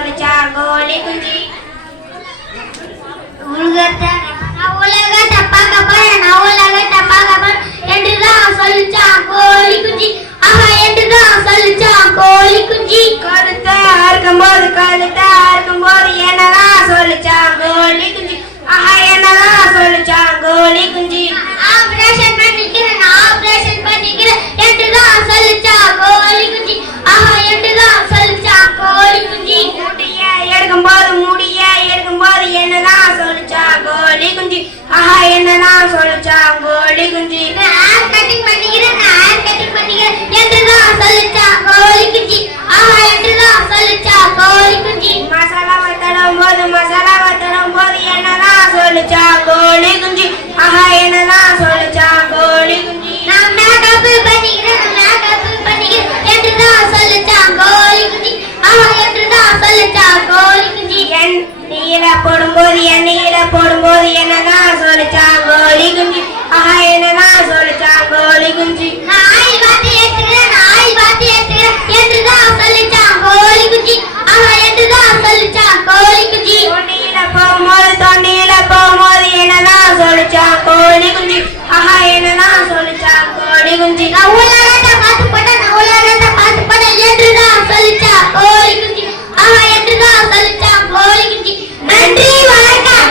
சொல்லுச்சா கோழி குஞ்சு. உலகத்தை பார்க்க போறேன், நான் உலகத்தை பார்க்க போறேன் என்றுதான் சொல்லுச்சா கோழி குஞ்சு. ஆஹா என்றுதான் சொல்லுச்சா கோழி குஞ்சு. கழுத்தை அறுக்கும்போது என்னதான் சொல்லுச்சா கோழி குஞ்சு. ஆஹா என்னதான் சொல்லுச்சா கோழி குஞ்சு. ஆபரேஷன் பண்ணிக்கிறேன் என்றுதான் சொல்லுச்சா கோழி குஞ்சு. ஆஹா என்றுதான் சொல்லுச்சா கோழி குஞ்சு. முடிய எடுக்கும்போது என்னதான் சொல்லுச்சா கோழி குஞ்சு. ஆஹா என்னதான் சொல்லுச்சா கோழி குஞ்சு. கட்டிங் பண்ணிக்கிறேன் என்றுதான் சொல்லுச்சா கோழி குஞ்சு. ஆஹா என்றுதான் சொல்லுச்சா கோழி குஞ்சு. மசாலாவை தடவும் போது என்னதான் சொல்லுச்சா கோழி குஞ்சு. ஆஹா என்னதான் சொல்லுச்சா கோழி குஞ்சு. நான் மேக்கப் பண்ணிக்கிறேன் என்றுதான் சொல்லுச்சா கோழி குஞ்சு. ஆஹா என்றுதான் சொல்லுச்சா கோழி குஞ்சு. எண்ணெயில போடும்போது என்னதான் சொல்லுச்சா கோழி குஞ்சு. ஆஹா என்னதான் சொல்லுச்சா கோழி குஞ்சு. நான் ஆயில் வாத்தி ஏத்துக்கிறேன் என்றுதான் சொல்லுச்சா கோழி குஞ்சு. ஆஹா என்றுதான் சொல்லுச்சா கோழி குஞ்சு. தொண்டையில போகும்போது என்னதான் சொல்லுச்சா கோழி குஞ்சு. ஆஹா என்னதான் சொல்லுச்சா கோழி குஞ்சு. நான் உலகத்தை பார்த்து போட்டேன் என்றுதான் சொல்லுச்சா